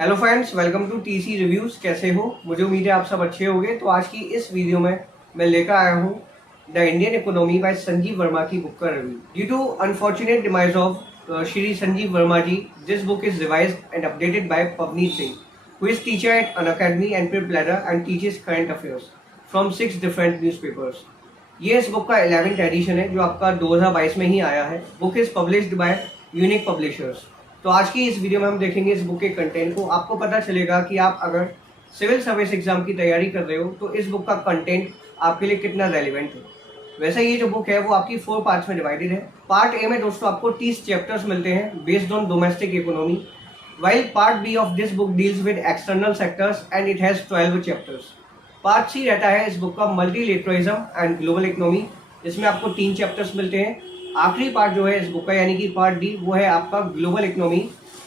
Hello friends, welcome to TC reviews. कैसे हो? मुझे उम्मीद है आप सब अच्छे होंगे। तो आज की इस वीडियो में मैं लेकर आया हूँ the Indian economy by Sanjeev Verma की बुक का review. Due to unfortunate demise of Shri Sanjeev Verma ji, this book is revised and updated by Pavneet Singh, who is teacher at Unacademy and Prep Ladder and teaches current affairs from 6 different newspapers. ये इस book का 11th addition है जो आपका 2022 में ही आया है। Book is published by unique publishers. तो आज की इस वीडियो में हम देखेंगे इस बुक के कंटेंट को। आपको पता चलेगा कि आप अगर सिविल सर्विस एग्जाम की तैयारी कर रहे हो तो इस बुक का कंटेंट आपके लिए कितना रेलिवेंट है। वैसे ये जो बुक है वो आपकी 4 पार्ट्स में डिवाइडेड है। पार्ट ए में दोस्तों आपको 30 चैप्टर्स मिलते हैं based on domestic economy, while part B of this book deals with external sectors and it has 12 chapters. Part C रहता है इस बुक का मल्टीलेटरलिज्म एंड ग्लोबल इकोनॉमी, जिसमें आपको 3 चैप्टर्स मिलते हैं। आखिरी पार्ट जो है इस बुक का यानी कि पार्ट डी, वो है आपका global economy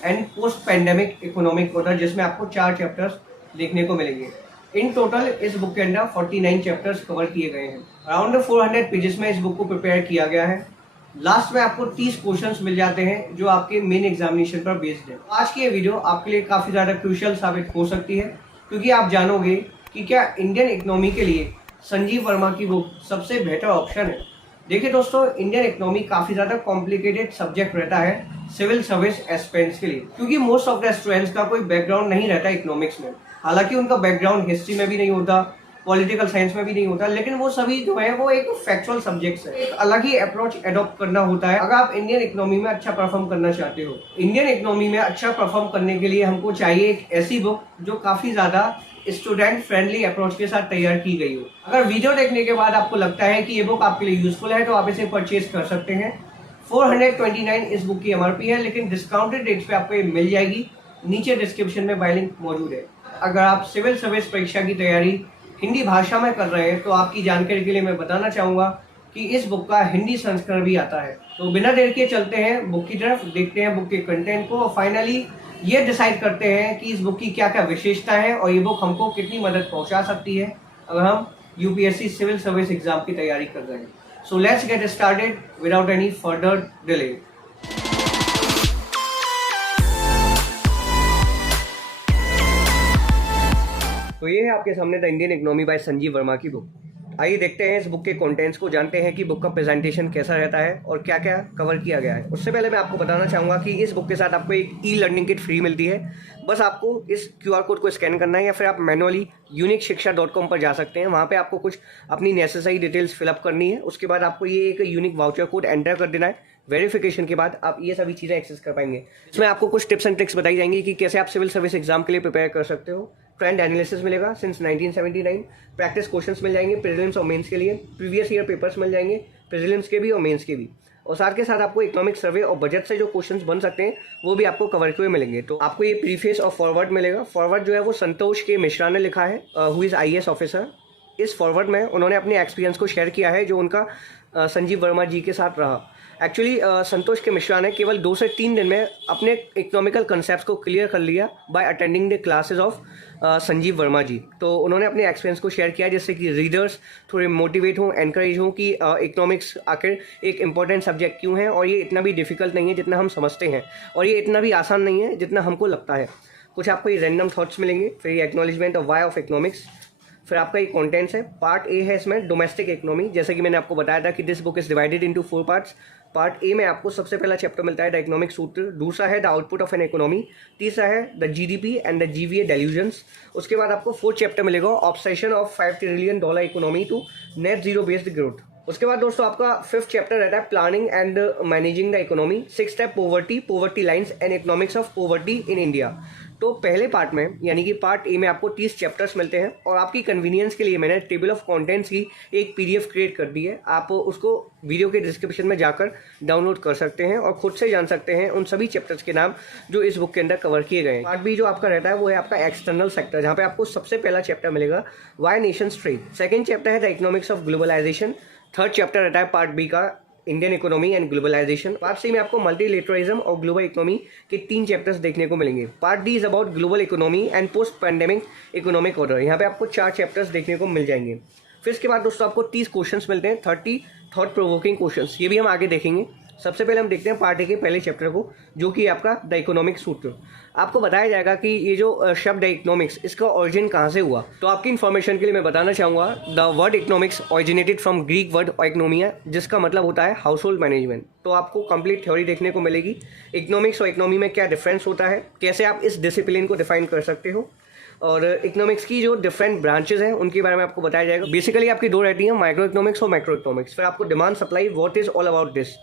and post pandemic economic order, जिसमें आपको 4 चैप्टर्स देखने को मिलेंगे। इन टोटल इस बुक के अंदर 49 चैप्टर्स कवर किए गए हैं। अराउंड 400 पेजेस में इस बुक को प्रिपेयर किया गया है। लास्ट में आपको 30 क्वेश्चंस मिल जाते हैं जो आपके मेन एग्जामिनेशन पर बेस्ड है। आज की ये वीडियो आपके लिए काफी ज्यादा क्रूशियल साबित हो सकती है, क्योंकि आप जानोगे कि क्या इंडियन इकोनॉमी के लिए संजीव वर्मा की बुक सबसे बेहतर ऑप्शन है। देखिए दोस्तों, इंडियन इकोनॉमी काफी ज्यादा कॉम्प्लिकेटेड सब्जेक्ट रहता है सिविल सर्विस एस्पिरेंट्स के लिए, क्योंकि मोस्ट ऑफ द स्टूडेंट्स का कोई बैकग्राउंड नहीं रहता इकोनॉमिक्स में। हालांकि उनका बैकग्राउंड हिस्ट्री में भी नहीं होता, पॉलिटिकल साइंस में भी नहीं होता, लेकिन वो सभी जो है वो एक फैक्चुअल सब्जेक्ट्स है। एक अलग ही अप्रोच एडॉप्ट करना होता है अगर आप इंडियन इकोनॉमी में अच्छा परफॉर्म करना चाहते हो। इंडियन इकोनॉमी में अच्छा परफॉर्म करने के लिए हमको चाहिए एक ऐसी बुक जो काफी ज्यादा स्टूडेंट फ्रेंडली अप्रोच के साथ तैयार की गई हो। अगर वीडियो देखने के बाद आपको लगता है कि ये बुक आपके लिए यूजफुल है तो आप इसे परचेज कर सकते हैं। 429 इस बुक की एमआरपी है, लेकिन डिस्काउंटेड रेट्स पे आपको ये मिल जाएगी। नीचे डिस्क्रिप्शन में बाय लिंक मौजूद है। अगर आप सिविल सर्विस परीक्षा की तैयारी हिंदी भाषा में कर रहे हैं तो आपकी जानकारी के लिए मैं बताना चाहूंगा कि इस बुक का हिंदी संस्करण भी आता है। तो बिना देर के चलते हैं बुक की तरफ, देखते हैं बुक के कंटेंट को और फाइनली ये डिसाइड करते हैं कि इस बुक की क्या क्या विशेषता है और ये बुक हमको कितनी मदद पहुंचा सकती है अगर हम यूपीएससी सिविल सर्विस एग्जाम की तैयारी कर रहे हैं। So let's get started without any further delay. तो ये है आपके सामने the Indian economy by Sanjeev Verma की बुक। आइए देखते हैं इस बुक के कंटेंट्स को, जानते हैं कि बुक का प्रेजेंटेशन कैसा रहता है और क्या क्या कवर किया गया है। उससे पहले मैं आपको बताना चाहूँगा कि इस बुक के साथ आपको एक ई लर्निंग किट फ्री मिलती है। बस आपको इस QR कोड को स्कैन करना है या फिर आप मैनुअली unicshiksha.com पर जा सकते हैं। वहाँ पे आपको कुछ अपनी नेसेसरी डिटेल्स फिलअप करनी है। उसके बाद आपको ये एक यूनिक वाउचर कोड एंटर कर देना है। वेरिफिकेशन के बाद आप ये सभी चीज़ें एक्सेस कर पाएंगे। इसमें आपको कुछ टिप्स एंड ट्रिक्स बताई जाएंगी कि कैसे आप सिविल सर्विस एग्जाम के लिए प्रिपेयर कर सकते हो। ट्रेंड एनालिसिस मिलेगा सिंस 1979, प्रैक्टिस क्वेश्चंस मिल जाएंगे प्रीलिम्स और मेंस के लिए, प्रीवियस ईयर पेपर्स मिल जाएंगे प्रीलिम्स के भी और मेंस के भी, और साथ के साथ आपको इकोनॉमिक सर्वे और बजट से जो क्वेश्चंस बन सकते हैं वो भी आपको कवर किए मिलेंगे। तो आपको ये प्रीफेस और फॉरवर्ड मिलेगा। फॉरवर्ड जो है वो संतोष के मिश्रा ने लिखा है, हु इज़ IAS ऑफिसर। इस फॉरवर्ड में उन्होंने अपने एक्सपीरियंस को शेयर किया है जो उनका संजीव वर्मा जी के साथ रहा। एक्चुअली संतोष के मिश्रा ने केवल 2 से 3 दिन में अपने इकोनॉमिकल कंसेप्ट को क्लियर कर लिया by attending the classes of Sanjeev Verma ji. तो उन्होंने अपने एक्सपीरियंस को शेयर किया जिससे कि रीडर्स थोड़े मोटिवेट हों, एनकरेज हों कि इकोनॉमिक्स आखिर एक इंपॉर्टेंट सब्जेक्ट क्यों है और ये इतना भी डिफिकल्ट नहीं है जितना हम समझते हैं, और ये इतना भी आसान नहीं है जितना हमको लगता है। कुछ आपको ये रैंडम थॉट्स मिलेंगे, फिर ये acknowledgement of why of economics, फिर आपका ये कंटेंट्स है। पार्ट ए है इसमें डोमेस्टिक इकोनॉमी। जैसे कि मैंने आपको बताया था कि this book is divided into 4 parts. Part A में आपको सबसे पहला चैप्टर मिलता है द इकोनॉमिक सूत्र, दूसरा है the output of an economy, तीसरा है the GDP and the GVA delusions. उसके बाद आपको 4th चैप्टर मिलेगा obsession of $5 trillion economy to net zero based growth. उसके बाद दोस्तों आपका 5th चैप्टर रहता है planning and managing the economy. 6th है poverty lines and economics of poverty in India. तो पहले पार्ट में यानी कि पार्ट ए में आपको 30 चैप्टर्स मिलते हैं और आपकी कन्वीनियंस के लिए मैंने टेबल ऑफ कंटेंट्स की एक PDF क्रिएट कर दी है। आप उसको वीडियो के डिस्क्रिप्शन में जाकर डाउनलोड कर सकते हैं और खुद से जान सकते हैं उन सभी चैप्टर्स के नाम जो इस बुक के अंदर कवर किए गए हैं। पार्ट बी जो आपका रहता है वो है आपका एक्सटर्नल सेक्टर, जहाँ पे आपको सबसे पहला चैप्टर मिलेगा why nations trade. 2nd chapter है the economics of globalisation. 3rd chapter रहता है पार्ट बी का Indian economy and globalisation. Part C में आपको मल्टीलेटरलिज्म और ग्लोबल इकोनॉमी के 3 चैप्टर्स देखने को मिलेंगे। Part D is about global economy and post pandemic economic order. यहाँ पे आपको 4 चैप्टर्स देखने को मिल जाएंगे। फिर इसके बाद दोस्तों आपको 30 क्वेश्चंस मिलते हैं, 30 थॉट प्रोवोकिंग क्वेश्चंस। ये भी हम आगे देखेंगे। सबसे पहले हम देखते हैं पार्ट ए के पहले चैप्टर को, जो कि आपका द इकोनॉमिक सूत्र। आपको बताया जाएगा कि ये जो शब्द है इकोनॉमिक्स, इसका ओरिजिन कहाँ से हुआ। तो आपकी इन्फॉर्मेशन के लिए मैं बताना चाहूँगा, the word economics originated from Greek word oikonomia, जिसका मतलब होता है हाउस होल्ड मैनेजमेंट। तो आपको कंप्लीट थ्योरी देखने को मिलेगी, इकोनॉमिक्स और इकोनॉमी में क्या डिफरेंस होता है, कैसे आप इस डिसिप्लिन को डिफाइन कर सकते हो, और इकोनॉमिक्स की जो डिफरेंट ब्रांचेज हैं उनके बारे में आपको बताया जाएगा। बेसिकली आपकी दो रहती हैं, माइक्रो इकोनॉमिक्स और मैक्रो इकोनॉमिक्स। फिर आपको demand supply, what is all about this.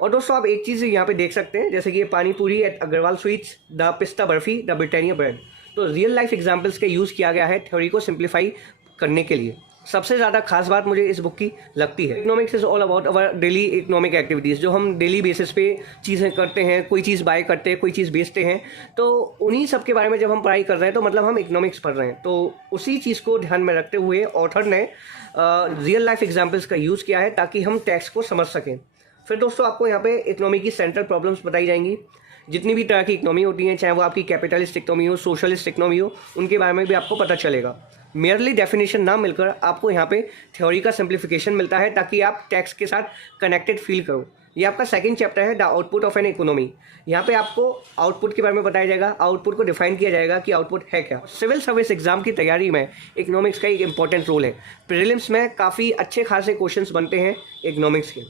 और दोस्तों आप एक चीज़ यहाँ पे देख सकते हैं, जैसे कि ये पानी पूरी एट अग्रवाल स्वीट्स, द पिस्ता बर्फी, द ब्रिटानिया ब्रेड। तो रियल लाइफ एग्जाम्पल्स का यूज़ किया गया है थ्योरी को सिंप्लीफाई करने के लिए। सबसे ज़्यादा खास बात मुझे इस बुक की लगती है, economics is all about our daily economic activities, जो हम डेली बेसिस पे चीज़ें करते हैं, कोई चीज़ बाय करते हैं, कोई चीज़ बेचते हैं। तो उन्हीं सब के बारे में जब हम पढ़ाई कर रहे हैं तो मतलब हम इकोनॉमिक्स पढ़ रहे हैं। तो उसी चीज़ को ध्यान में रखते हुए ऑथर ने रियल लाइफ एग्जाम्पल्स का यूज़ किया है ताकि हम टेक्स्ट को समझ सकें। फिर दोस्तों आपको यहाँ पे इकोनॉमी की सेंट्रल प्रॉब्लम्स बताई जाएंगी। जितनी भी तरह की इकोनॉमी होती हैं, चाहे वो आपकी कैपिटलिस्ट इकोनॉमी हो, सोशलिस्ट इकोनॉमी हो, उनके बारे में भी आपको पता चलेगा। मेयरली डेफिनेशन ना मिलकर आपको यहाँ पे थ्योरी का सिंप्लीफिकेशन मिलता है ताकि आप टेक्स्ट के साथ कनेक्टेड फील करो। ये आपका सेकंड चैप्टर है, the output of an economy. यहाँ पे आपको आउटपुट के बारे में बताया जाएगा, आउटपुट को डिफाइन किया जाएगा कि आउटपुट है क्या। सिविल सर्विस एग्जाम की तैयारी में इकोनॉमिक्स का एक इंपॉर्टेंट रोल है। प्रीलिम्स में काफ़ी अच्छे खासे क्वेश्चंस बनते हैं इकोनॉमिक्स के।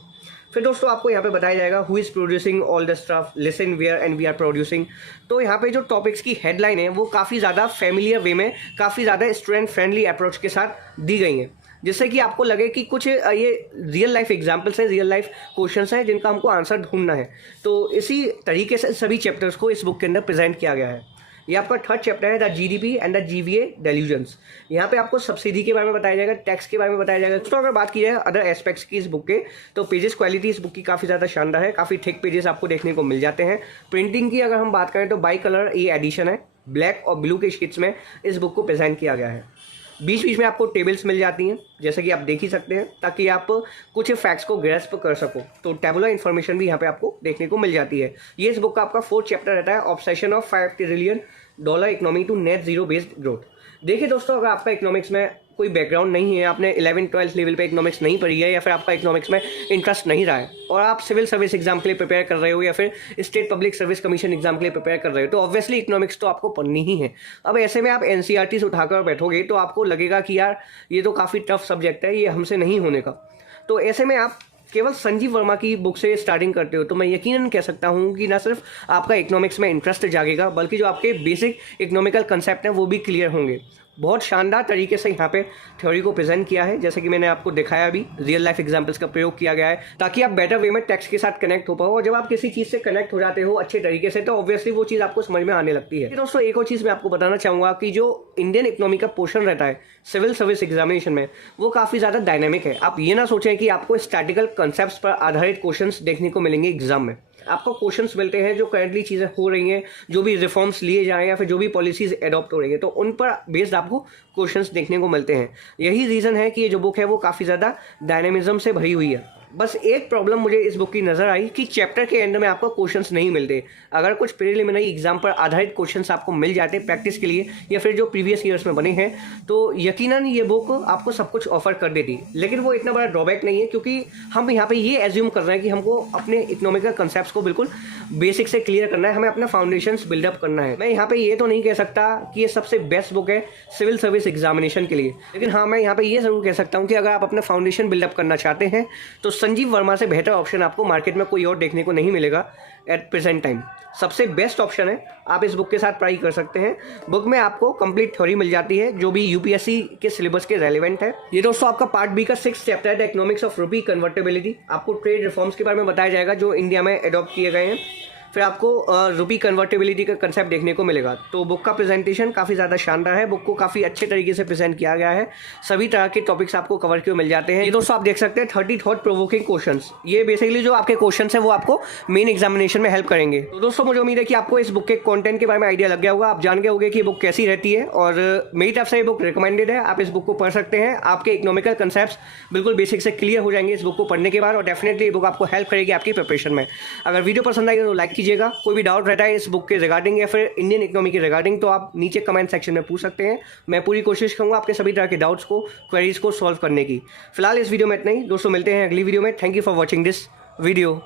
फिर दोस्तों आपको यहाँ पे बताया जाएगा who is producing all the stuff, listen where and we are producing. तो यहाँ पे जो टॉपिक्स की हेडलाइन है वो काफ़ी ज़्यादा फेमिलियर वे में, काफ़ी ज़्यादा स्टूडेंट फ्रेंडली अप्रोच के साथ दी गई हैं, जिससे कि आपको लगे कि कुछ ये रियल लाइफ एग्जाम्पल्स हैं, रियल लाइफ क्वेश्चंस हैं जिनका हमको आंसर ढूंढना है। तो इसी तरीके से सभी चैप्टर्स को इस बुक के अंदर प्रेजेंट किया गया है। ये आपका थर्ड चैप्टर है, the GDP and the GVA delusions. यहाँ पे आपको सब्सिडी के बारे में बताया जाएगा, टैक्स के बारे में बताया जाएगा। तो अगर बात की जाए अदर एस्पेक्ट्स की इस बुक के, तो पेजेस क्वालिटी इस बुक की काफ़ी ज़्यादा शानदार है, काफ़ी थिक पेजेस आपको देखने को मिल जाते हैं। प्रिंटिंग की अगर हम बात करें तो बाई कलर ये एडिशन है, ब्लैक और ब्लू के स्किट्स में इस बुक को प्रेजेंट किया गया है। बीच बीच में आपको टेबल्स मिल जाती हैं, जैसे कि आप देख ही सकते हैं, ताकि आप कुछ फैक्ट्स को ग्रेस्प कर सको। तो टेबुलर इन्फॉर्मेशन भी यहाँ पे आपको देखने को मिल जाती है। ये इस बुक का आपका फोर्थ चैप्टर रहता है, obsession of $5 trillion economy to net zero based growth. देखिए दोस्तों, अगर आपका इकोनॉमिक्स में कोई बैकग्राउंड नहीं है, आपने 11-12 लेवल पे इकोनॉमिक्स नहीं पढ़ी है, या फिर आपका इकोनॉमिक्स में इंटरेस्ट नहीं रहा है और आप सिविल सर्विस एग्जाम के लिए प्रिपेयर कर रहे हो या फिर state public service commission exam के लिए प्रिपेयर कर रहे हो, तो ऑब्वियसली इकोनॉमिक्स तो आपको पढ़नी ही है। अब ऐसे में आप एनसीईआरटी उठाकर बैठोगे तो आपको लगेगा कि यार ये तो काफ़ी टफ सब्जेक्ट है, ये हमसे नहीं होने का। तो ऐसे में आप केवल संजीव वर्मा की बुक से स्टार्टिंग करते हो तो मैं यकीनन कह सकता हूँ कि ना सिर्फ आपका इकोनॉमिक्स में इंटरेस्ट जागेगा, बल्कि जो आपके बेसिक इकोनॉमिकल कंसेप्ट हैं वो भी क्लियर होंगे। बहुत शानदार तरीके से यहाँ पे थ्योरी को प्रेजेंट किया है, जैसे कि मैंने आपको दिखाया भी, रियल लाइफ एग्जांपल्स का प्रयोग किया गया है ताकि आप बेटर वे में टेक्स्ट के साथ कनेक्ट हो पाओ। और जब आप किसी चीज़ से कनेक्ट हो जाते हो अच्छे तरीके से, तो ऑब्वियसली वो चीज़ आपको समझ में आने लगती है। दोस्तों एक और चीज़ मैं आपको बताना चाहूँगा कि जो इंडियन इकोनॉमी का पोर्शन रहता है सिविल सर्विस एग्जामिनेशन में, वो काफ़ी ज़्यादा डायनेमिक है। आप ये ना सोचें कि आपको स्टैटिकल कंसेप्ट पर आधारित क्वेश्चन देखने को मिलेंगे एग्जाम में। आपको क्वेश्चंस मिलते हैं जो करंटली चीज़ें हो रही हैं, जो भी रिफॉर्म्स लिए जाएं या फिर जो भी पॉलिसीज एडॉप्ट हो रही है, तो उन पर बेस्ड आपको क्वेश्चंस देखने को मिलते हैं। यही रीज़न है कि ये जो बुक है वो काफ़ी ज़्यादा डायनेमिज्म से भरी हुई है। बस एक प्रॉब्लम मुझे इस बुक की नज़र आई कि चैप्टर के एंड में आपको क्वेश्चंस नहीं मिलते। अगर कुछ प्रीलिमिनरी एग्जाम पर आधारित क्वेश्चंस आपको मिल जाते प्रैक्टिस के लिए या फिर जो प्रीवियस ईयर्स में बने हैं, तो यकीनन ये बुक आपको सब कुछ ऑफर कर देती। लेकिन वो इतना बड़ा ड्रॉबैक नहीं है, क्योंकि हम यहाँ पे ये एज्यूम कर रहे हैं कि हमको अपने इकोनॉमिकल कंसेप्ट्स को बिल्कुल बेसिक से क्लियर करना है, हमें अपना फाउंडेशंस बिल्डअप करना है। मैं यहाँ पे ये तो नहीं कह सकता कि ये सबसे बेस्ट बुक है सिविल सर्विस एग्जामिनेशन के लिए, लेकिन हाँ मैं यहाँ पे ये ज़रूर कह सकता हूँ कि अगर आप अपना फाउंडेशन बिल्डअप करना चाहते हैं तो संजीव वर्मा से बेहतर ऑप्शन आपको मार्केट में कोई और देखने को नहीं मिलेगा एट प्रेजेंट टाइम। सबसे बेस्ट ऑप्शन है, आप इस बुक के साथ पढ़ाई कर सकते हैं। बुक में आपको कंप्लीट थ्योरी मिल जाती है जो भी यूपीएससी के सिलेबस के रेलेवेंट है। ये दोस्तों आपका पार्ट बी का 6th चैप्टर है, द इकोनॉमिक्स ऑफ रूपी कन्वर्टेबिलिटी। आपको ट्रेड रिफॉर्म्स के बारे में बताया जाएगा जो इंडिया में अडॉप्ट किए गए हैं। फिर आपको रूपी कन्वर्टेबिलिटी का कंसेप्ट देखने को मिलेगा। तो बुक का प्रेजेंटेशन काफ़ी ज़्यादा शानदार है, बुक को काफ़ी अच्छे तरीके से प्रेजेंट किया गया है। सभी तरह के टॉपिक्स आपको कवर किए मिल जाते हैं। ये दोस्तों आप देख सकते हैं 30 थॉट प्रोवोकिंग क्वेश्चंस। ये बेसिकली जो आपके क्वेश्चंस हैं वो आपको मेन एग्जामिनेशन में हेल्प करेंगे। तो दोस्तों मुझे उम्मीद है कि आपको इस बुक के कंटेंट के बारे में आइडिया लग गया होगा, आप जान गए होंगे कि ये बुक कैसी रहती है। और मेरी तरफ से ये बुक रिकमेंडेड है, आप इस बुक को पढ़ सकते हैं। आपके इकोनॉमिकल कंसेप्ट बिल्कुल बेसिक से क्लियर हो जाएंगे इस बुक को पढ़ने के बाद, और डेफिनेटली ये बुक आपको हेल्प करेगी आपकी प्रिपरेशन में। अगर वीडियो पसंद आई तो लाइक कीजिएगा। कोई भी रहता है इस बुक के रिगार्डिंग या फिर इंडियन इकोनॉमी के रिगार्डिंग, तो आप नीचे कमेंट सेक्शन में पूछ सकते हैं। मैं पूरी कोशिश करूंगा आपके सभी तरह के डाउट्स को, क्वेरीज को सॉल्व करने की। फिलहाल इस वीडियो में इतना ही दोस्तों, मिलते हैं अगली वीडियो में। Thank you for watching this video.